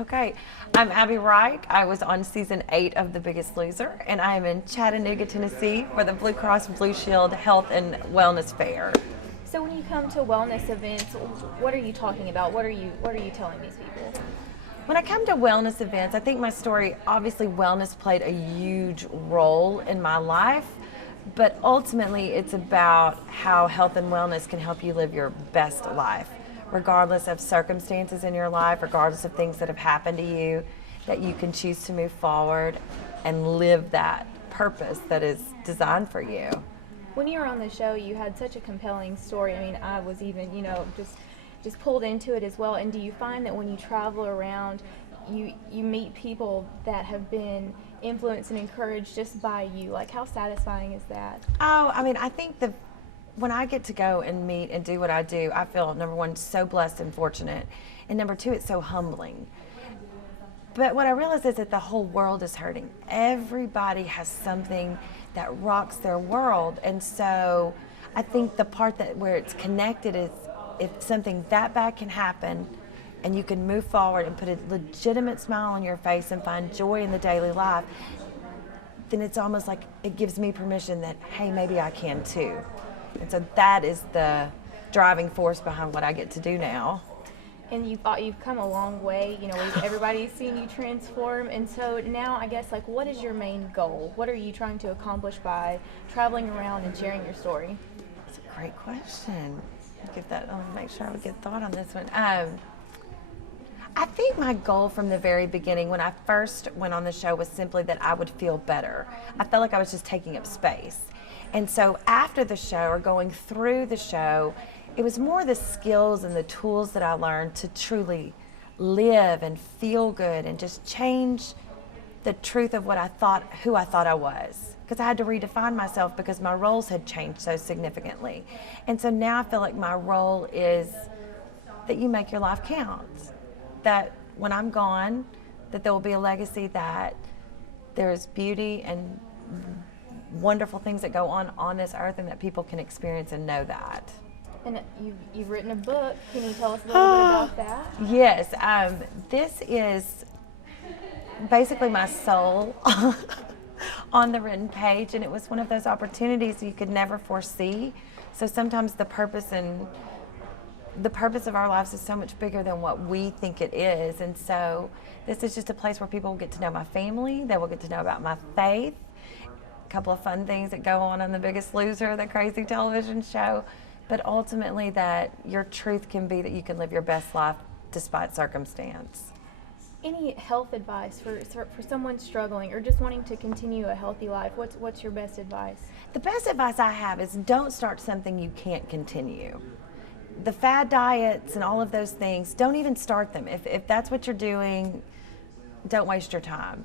Okay, I'm Abby Rike. I was on season 8 of The Biggest Loser, and I am in Chattanooga, Tennessee for the BlueCross BlueShield Health and Wellness Fair. So when you come to wellness events, what are you talking about? What are you telling these people? When I come to wellness events, I think my story, obviously wellness played a huge role in my life, but ultimately it's about how health and wellness can help you live your best life, regardless of circumstances in your life, regardless of things that have happened to you, that you can choose to move forward and live that purpose that is designed for you. When you were on the show, you had such a compelling story. I mean, I was even, just pulled into it as well. And do you find that when you travel around, you meet people that have been influenced and encouraged just by you? Like, how satisfying is that? Oh, I mean, I think when I get to go and meet and do what I do, I feel, number one, so blessed and fortunate, and number two, it's so humbling. But what I realize is that the whole world is hurting. Everybody has something that rocks their world, and so I think the part where it's connected is if something that bad can happen and you can move forward and put a legitimate smile on your face and find joy in the daily life, then it's almost like it gives me permission that, hey, maybe I can too. And so that is the driving force behind what I get to do now. And you've come a long way. Everybody's seen you transform. And so now, I guess, like, what is your main goal? What are you trying to accomplish by traveling around and sharing your story? That's a great question. I'll make sure I would get thought on this one. I think my goal from the very beginning, when I first went on the show, was simply that I would feel better. I felt like I was just taking up space. And so after the show, or going through the show, it was more the skills and the tools that I learned to truly live and feel good and just change the truth of who I thought I was. Because I had to redefine myself because my roles had changed so significantly. And so now I feel like my role is that you make your life count. That when I'm gone, that there will be a legacy, that there is beauty and wonderful things that go on this earth, and that people can experience and know that. And you've written a book. Can you tell us a little bit about that? Yes. This is basically my soul on the written page, and it was one of those opportunities you could never foresee. So sometimes the purpose of our lives is so much bigger than what we think it is. And so this is just a place where people will get to know my family. They will get to know about my faith. A couple of fun things that go on The Biggest Loser, the crazy television show. But ultimately that your truth can be that you can live your best life despite circumstance. Any health advice for someone struggling or just wanting to continue a healthy life? What's your best advice? The best advice I have is don't start something you can't continue. The fad diets and all of those things, don't even start them. If that's what you're doing, don't waste your time.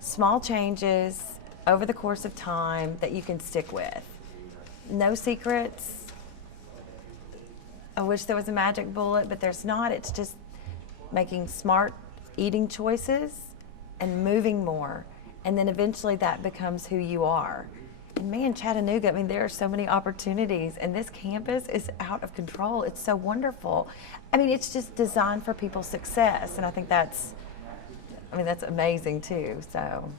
Small changes over the course of time that you can stick with. No secrets. I wish there was a magic bullet, but there's not. It's just making smart eating choices and moving more. And then eventually that becomes who you are. And man, Chattanooga, I mean, there are so many opportunities, and this campus is out of control. It's so wonderful. I mean, it's just designed for people's success. And I think that's amazing too, so.